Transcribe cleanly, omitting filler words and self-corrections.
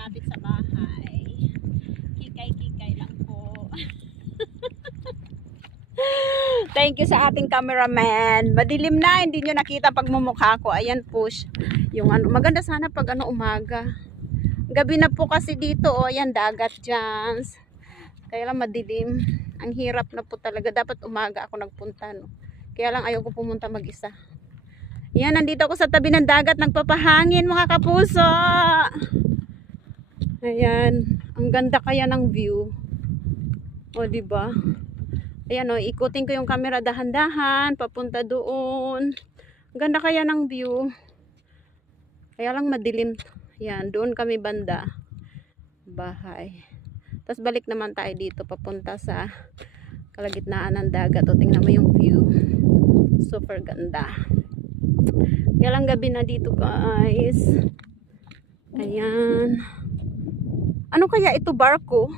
Malapit sa bahay. Kikay-kikay lang po. Thank you sa ating cameraman. Madilim na, hindi nyo nakita pagmumukha ko. Ayan po. Yung ano, maganda sana pag ano umaga. Gabi na po kasi dito, oh, ayan dagat dyan. Kaya lang madilim. Ang hirap na po talaga. Dapat umaga ako nagpunta, no. Kaya lang ayaw ko pumunta mag-isa. Ayan, nandito ako sa tabi ng dagat, nagpapahangin mga kapuso. Ayan, ang ganda kaya ng view. O, diba? Ayan, o, ikutin ko yung camera dahan-dahan, papunta doon. Ang ganda kaya ng view. Kaya lang madilim. Ayan, doon kami banda. Bahay. Tapos balik naman tayo dito, papunta sa kalagitnaan ng dagat. O, tingnan mo yung view. Super ganda. Kaya lang gabi na dito, guys. Ayan. Ano kaya ito, barko?